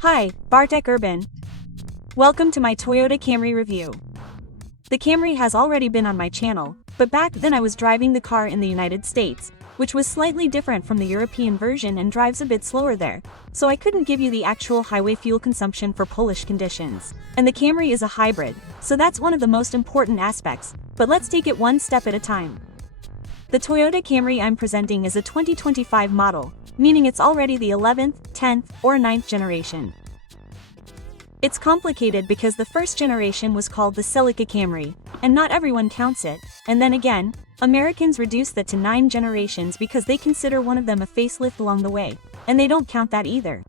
Hi, Bartek Urban. Welcome to my Toyota Camry review. The Camry has already been on my channel, but back then I was driving the car in the United States, which was slightly different from the European version and drives a bit slower there, so I couldn't give you the actual highway fuel consumption for Polish conditions. And the Camry is a hybrid, so that's one of the most important aspects, but let's take it one step at a time. The Toyota Camry I'm presenting is a 2025 model, meaning it's already the 11th, 10th, or 9th generation. It's complicated because the first generation was called the Celica Camry, and not everyone counts it, and then again, Americans reduced that to 9 generations because they consider one of them a facelift along the way, and they don't count that either.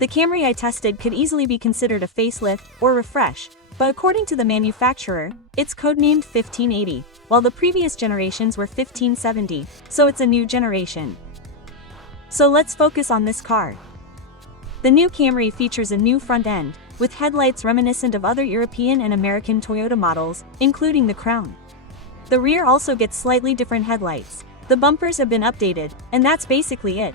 The Camry I tested could easily be considered a facelift or refresh, but according to the manufacturer, it's codenamed 1580, while the previous generations were 1570, so it's a new generation. So let's focus on this car. The new Camry features a new front end, with headlights reminiscent of other European and American Toyota models, including the Crown. The rear also gets slightly different headlights. The bumpers have been updated, and that's basically it.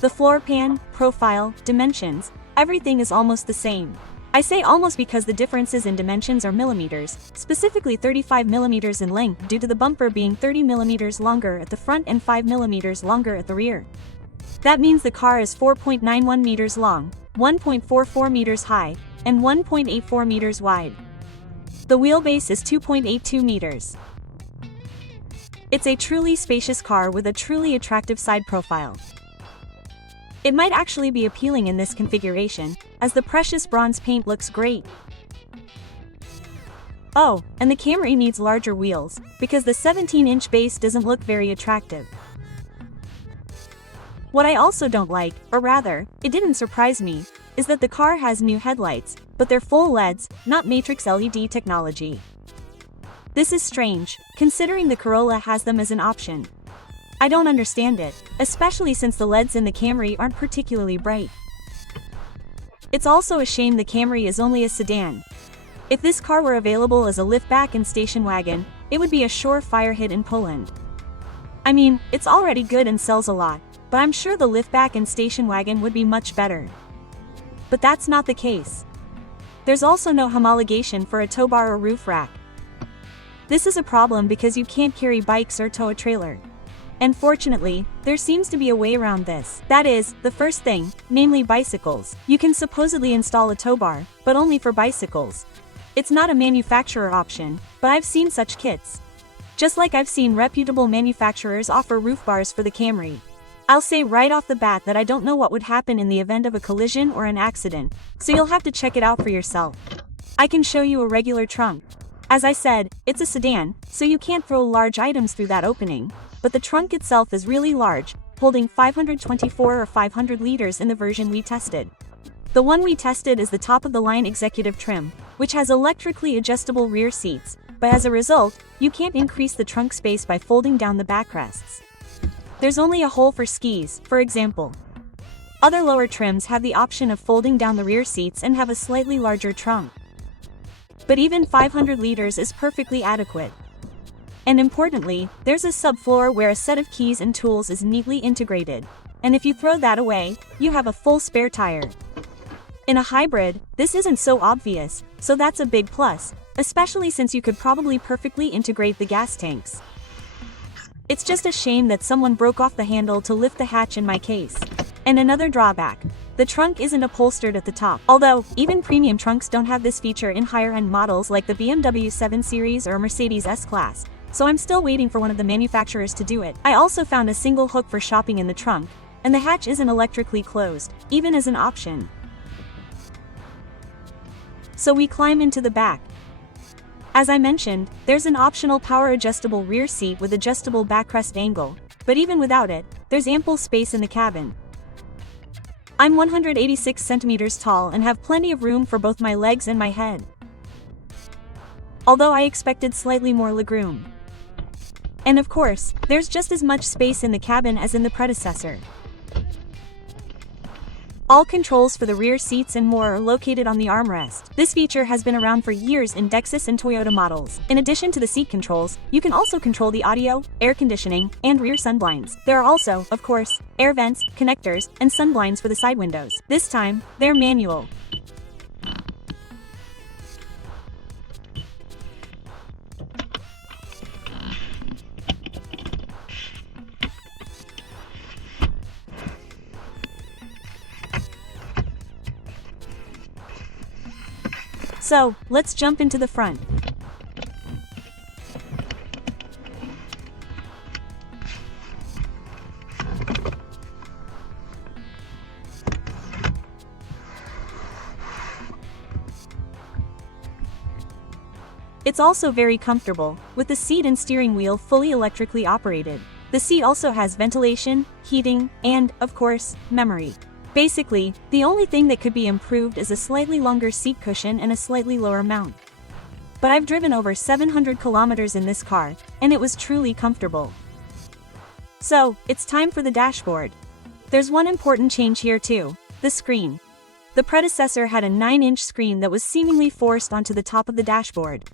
The floor pan, profile, dimensions, everything is almost the same. I say almost because the differences in dimensions are millimeters, specifically 35 millimeters in length due to the bumper being 30 millimeters longer at the front and 5 millimeters longer at the rear. That means the car is 4.91 meters long, 1.44 meters high, and 1.84 meters wide. The wheelbase is 2.82 meters. It's a truly spacious car with a truly attractive side profile. It might actually be appealing in this configuration, as the precious bronze paint looks great. Oh, and the Camry needs larger wheels, because the 17-inch base doesn't look very attractive. What I also don't like, or rather, it didn't surprise me, is that the car has new headlights, but they're full LEDs, not matrix LED technology. This is strange, considering the Corolla has them as an option. I don't understand it, especially since the LEDs in the Camry aren't particularly bright. It's also a shame the Camry is only a sedan. If this car were available as a liftback and station wagon, it would be a surefire hit in Poland. I mean, it's already good and sells a lot, but I'm sure the liftback and station wagon would be much better. But that's not the case. There's also no homologation for a tow bar or roof rack. This is a problem because you can't carry bikes or tow a trailer. And fortunately, there seems to be a way around this. That is, the first thing, namely bicycles. You can supposedly install a tow bar, but only for bicycles. It's not a manufacturer option, but I've seen such kits. Just like I've seen reputable manufacturers offer roof bars for the Camry. I'll say right off the bat that I don't know what would happen in the event of a collision or an accident, so you'll have to check it out for yourself. I can show you a regular trunk. As I said, it's a sedan, so you can't throw large items through that opening, but the trunk itself is really large, holding 524 or 500 liters in the version we tested. The one we tested is the top-of-the-line executive trim, which has electrically adjustable rear seats, but as a result, you can't increase the trunk space by folding down the backrests. There's only a hole for skis, for example. Other lower trims have the option of folding down the rear seats and have a slightly larger trunk. But even 500 liters is perfectly adequate. And importantly, there's a subfloor where a set of keys and tools is neatly integrated. And if you throw that away, you have a full spare tire. In a hybrid, this isn't so obvious, so that's a big plus, especially since you could probably perfectly integrate the gas tanks. It's just a shame that someone broke off the handle to lift the hatch in my case. And another drawback, the trunk isn't upholstered at the top. Although, even premium trunks don't have this feature in higher-end models like the BMW 7 Series or Mercedes S-Class, so I'm still waiting for one of the manufacturers to do it. I also found a single hook for shopping in the trunk, and the hatch isn't electrically closed, even as an option. So we climb into the back. As I mentioned, there's an optional power-adjustable rear seat with adjustable backrest angle, but even without it, there's ample space in the cabin. I'm 186 centimeters tall and have plenty of room for both my legs and my head. Although I expected slightly more legroom. And of course, there's just as much space in the cabin as in the predecessor. All controls for the rear seats and more are located on the armrest. This feature has been around for years in Lexus and Toyota models. In addition to the seat controls, you can also control the audio, air conditioning, and rear sunblinds. There are also, of course, air vents, connectors, and sunblinds for the side windows. This time, they're manual. So, let's jump into the front. It's also very comfortable, with the seat and steering wheel fully electrically operated. The seat also has ventilation, heating, and, of course, memory. Basically, the only thing that could be improved is a slightly longer seat cushion and a slightly lower mount. But I've driven over 700 kilometers in this car, and it was truly comfortable. So, it's time for the dashboard. There's one important change here too, the screen. The predecessor had a 9-inch screen that was seemingly forced onto the top of the dashboard.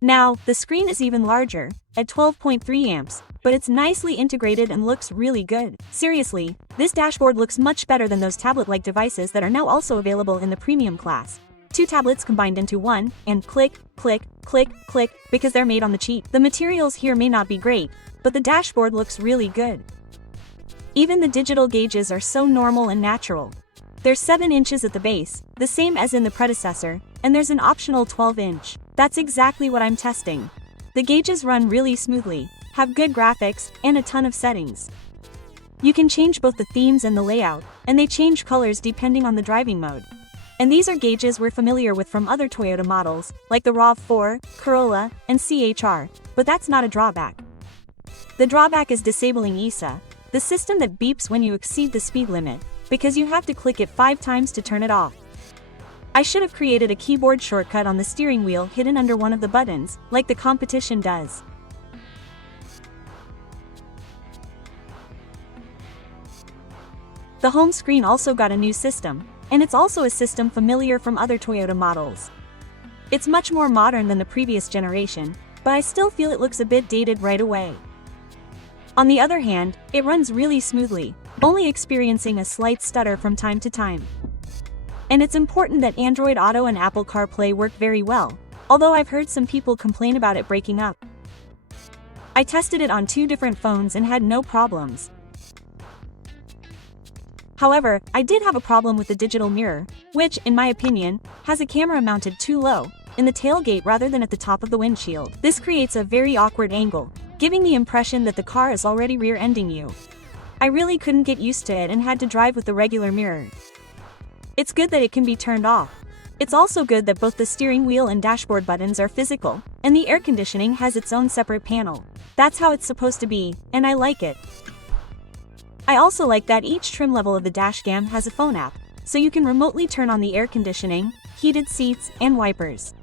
Now, the screen is even larger, at 12.3 amps, but it's nicely integrated and looks really good. Seriously, this dashboard looks much better than those tablet-like devices that are now also available in the premium class. 2 tablets combined into one, and click, click, click, click, because they're made on the cheap. The materials here may not be great, but the dashboard looks really good. Even the digital gauges are so normal and natural. There's 7 inches at the base, the same as in the predecessor, and there's an optional 12-inch. That's exactly what I'm testing. The gauges run really smoothly, have good graphics, and a ton of settings. You can change both the themes and the layout, and they change colors depending on the driving mode. And these are gauges we're familiar with from other Toyota models, like the RAV4, Corolla, and CHR, but that's not a drawback. The drawback is disabling ESA, the system that beeps when you exceed the speed limit, because you have to click it 5 times to turn it off. I should have created a keyboard shortcut on the steering wheel hidden under one of the buttons, like the competition does. The home screen also got a new system, and it's also a system familiar from other Toyota models. It's much more modern than the previous generation, but I still feel it looks a bit dated right away. On the other hand, it runs really smoothly, only experiencing a slight stutter from time to time. And it's important that Android Auto and Apple CarPlay work very well, although I've heard some people complain about it breaking up. I tested it on 2 different phones and had no problems. However, I did have a problem with the digital mirror, which, in my opinion, has a camera mounted too low, in the tailgate rather than at the top of the windshield. This creates a very awkward angle, giving the impression that the car is already rear-ending you. I really couldn't get used to it and had to drive with the regular mirror. It's good that it can be turned off. It's also good that both the steering wheel and dashboard buttons are physical, and the air conditioning has its own separate panel. That's how it's supposed to be, and I like it. I also like that each trim level of the dashcam has a phone app, so you can remotely turn on the air conditioning, heated seats, and wipers.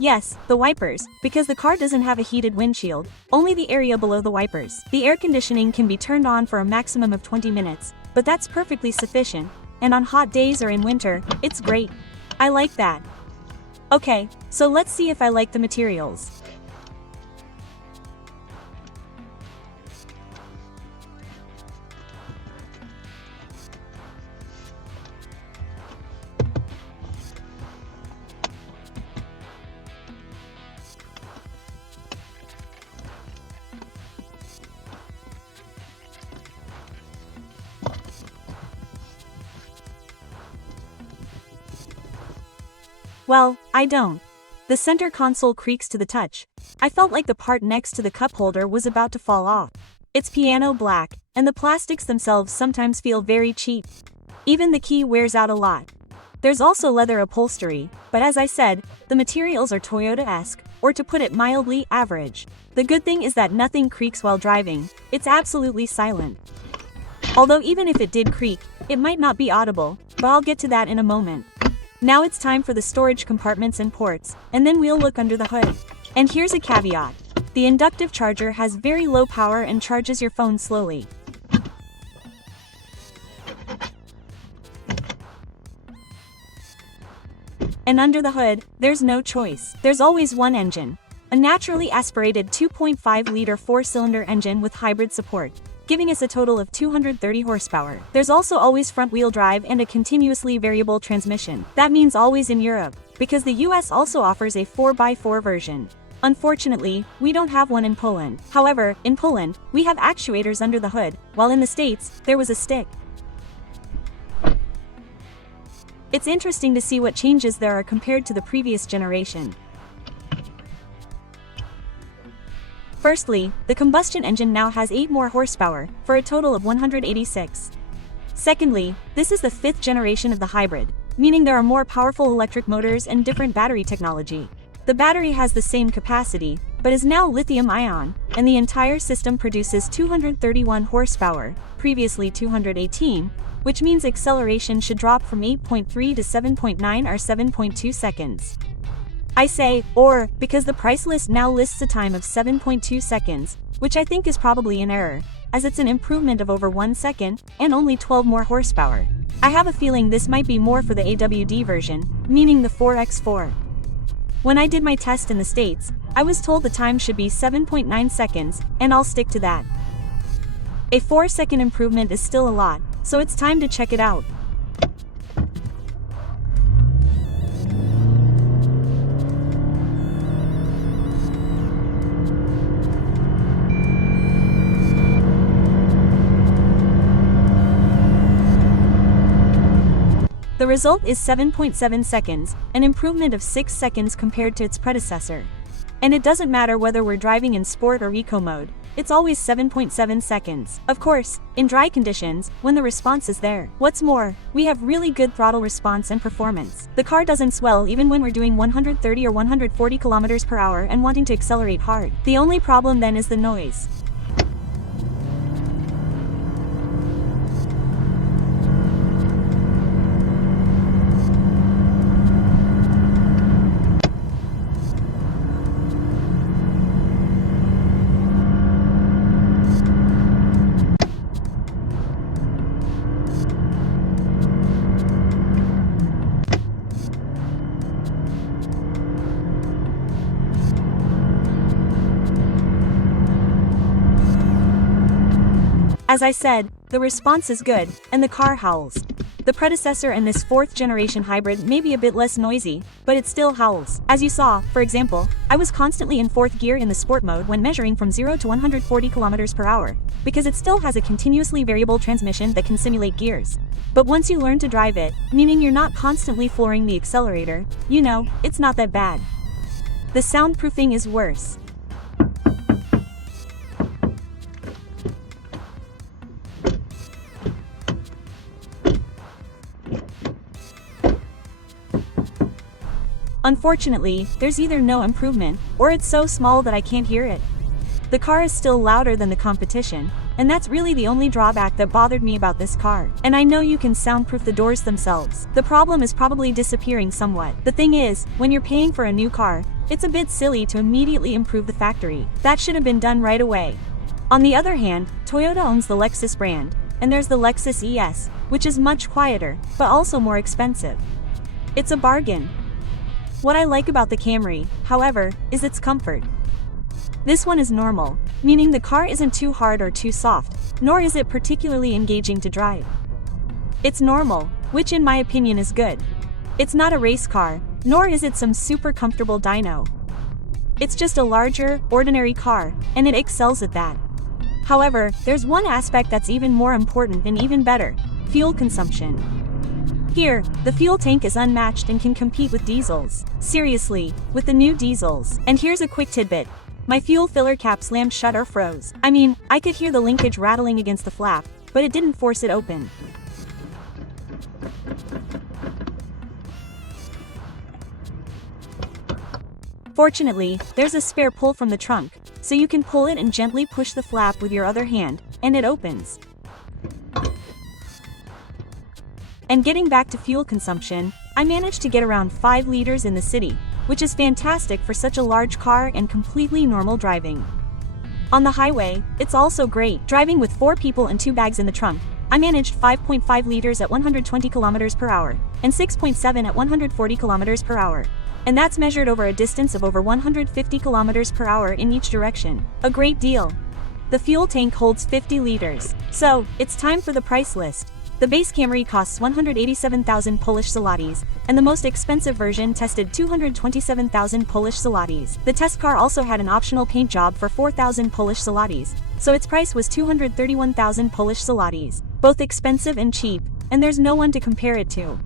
Yes, the wipers, because the car doesn't have a heated windshield, only the area below the wipers. The air conditioning can be turned on for a maximum of 20 minutes, but that's perfectly sufficient, and on hot days or in winter, it's great. I like that. Okay, so let's see if I like the materials. Well, I don't. The center console creaks to the touch. I felt like the part next to the cup holder was about to fall off. It's piano black, and the plastics themselves sometimes feel very cheap. Even the key wears out a lot. There's also leather upholstery, but as I said, the materials are Toyota-esque, or to put it mildly, average. The good thing is that nothing creaks while driving. It's absolutely silent. Although even if it did creak, it might not be audible, but I'll get to that in a moment. Now it's time for the storage compartments and ports, and then we'll look under the hood. And here's a caveat. The inductive charger has very low power and charges your phone slowly. And under the hood, there's no choice. There's always one engine. A naturally aspirated 2.5-liter 4-cylinder engine with hybrid support, giving us a total of 230 horsepower. There's also always front-wheel drive and a continuously variable transmission. That means always in Europe, because the US also offers a 4x4 version. Unfortunately, we don't have one in Poland. However, in Poland, we have actuators under the hood, while in the States, there was a stick. It's interesting to see what changes there are compared to the previous generation. Firstly, the combustion engine now has 8 more horsepower, for a total of 186. Secondly, this is the 5th generation of the hybrid, meaning there are more powerful electric motors and different battery technology. The battery has the same capacity, but is now lithium-ion, and the entire system produces 231 horsepower, previously 218, which means acceleration should drop from 8.3 to 7.9 or 7.2 seconds. I say, or, because the price list now lists a time of 7.2 seconds, which I think is probably an error, as it's an improvement of over 1 second, and only 12 more horsepower. I have a feeling this might be more for the AWD version, meaning the 4x4. When I did my test in the States, I was told the time should be 7.9 seconds, and I'll stick to that. A 4-second improvement is still a lot, so it's time to check it out. The result is 7.7 seconds, an improvement of 6 seconds compared to its predecessor. And it doesn't matter whether we're driving in sport or eco mode, it's always 7.7 seconds. Of course, in dry conditions, when the response is there. What's more, we have really good throttle response and performance. The car doesn't swell even when we're doing 130 or 140 kilometers per hour and wanting to accelerate hard. The only problem then is the noise. As I said, the response is good, and the car howls. The predecessor and this 4th generation hybrid may be a bit less noisy, but it still howls. As you saw, for example, I was constantly in 4th gear in the sport mode when measuring from 0 to 140 kilometers per hour, because it still has a continuously variable transmission that can simulate gears. But once you learn to drive it, meaning you're not constantly flooring the accelerator, you know, it's not that bad. The soundproofing is worse. Unfortunately, there's either no improvement, or it's so small that I can't hear it. The car is still louder than the competition, and that's really the only drawback that bothered me about this car. And I know you can soundproof the doors themselves. The problem is probably disappearing somewhat. The thing is, when you're paying for a new car, it's a bit silly to immediately improve the factory. That should have been done right away. On the other hand, Toyota owns the Lexus brand, and there's the Lexus ES, which is much quieter, but also more expensive. It's a bargain. What I like about the Camry, however, is its comfort. This one is normal, meaning the car isn't too hard or too soft, nor is it particularly engaging to drive. It's normal, which in my opinion is good. It's not a race car, nor is it some super comfortable dyno. It's just a larger, ordinary car, and it excels at that. However, there's one aspect that's even more important and even better: fuel consumption. Here, the fuel tank is unmatched and can compete with diesels. Seriously, with the new diesels. And here's a quick tidbit. My fuel filler cap slammed shut or froze. I mean, I could hear the linkage rattling against the flap, but it didn't force it open. Fortunately, there's a spare pull from the trunk, so you can pull it and gently push the flap with your other hand, and it opens. And getting back to fuel consumption, I managed to get around 5 liters in the city, which is fantastic for such a large car and completely normal driving. On the highway, it's also great. Driving with 4 people and 2 bags in the trunk, I managed 5.5 liters at 120 kilometers per hour, and 6.7 at 140 kilometers per hour. And that's measured over a distance of over 150 kilometers per hour in each direction. A great deal. The fuel tank holds 50 liters. So, it's time for the price list. The base Camry costs 187,000 Polish zlotys, and the most expensive version tested 227,000 Polish zlotys. The test car also had an optional paint job for 4,000 Polish zlotys, so its price was 231,000 Polish zlotys. Both expensive and cheap, and there's no one to compare it to.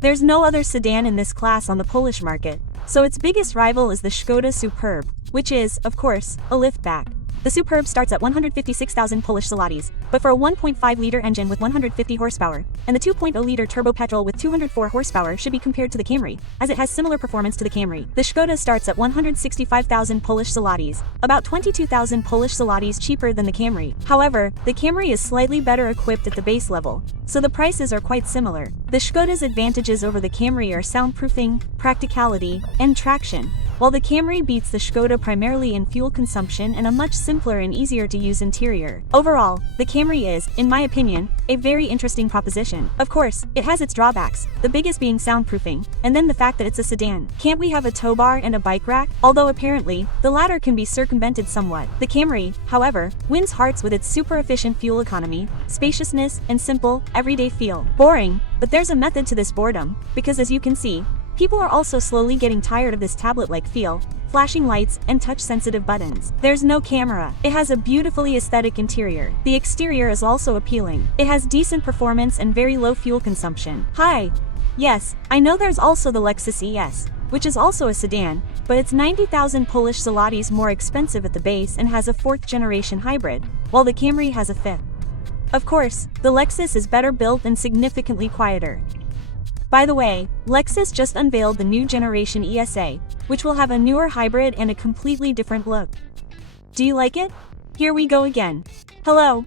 There's no other sedan in this class on the Polish market, so its biggest rival is the Škoda Superb, which is, of course, a liftback. The Superb starts at 156,000 Polish zlotys, but for a 1.5-liter engine with 150 horsepower, and the 2.0-liter turbo petrol with 204 horsepower should be compared to the Camry, as it has similar performance to the Camry. The Škoda starts at 165,000 Polish zlotys, about 22,000 Polish zlotys cheaper than the Camry. However, the Camry is slightly better equipped at the base level, so the prices are quite similar. The Škoda's advantages over the Camry are soundproofing, practicality, and traction, while the Camry beats the Škoda primarily in fuel consumption and a much simpler and easier to use interior. Overall, the Camry is, in my opinion, a very interesting proposition. Of course, it has its drawbacks, the biggest being soundproofing, and then the fact that it's a sedan. Can't we have a tow bar and a bike rack? Although apparently, the latter can be circumvented somewhat. The Camry, however, wins hearts with its super efficient fuel economy, spaciousness, and simple, everyday feel. Boring, but there's a method to this boredom, because as you can see, people are also slowly getting tired of this tablet-like feel, flashing lights, and touch-sensitive buttons. There's no camera. It has a beautifully aesthetic interior. The exterior is also appealing. It has decent performance and very low fuel consumption. Hi! Yes, I know there's also the Lexus ES, which is also a sedan, but it's 90,000 Polish zlotys more expensive at the base and has a 4th-generation hybrid, while the Camry has a 5th. Of course, the Lexus is better built and significantly quieter. By the way, Lexus just unveiled the new generation ESA, which will have a newer hybrid and a completely different look. Do you like it? Here we go again. Hello,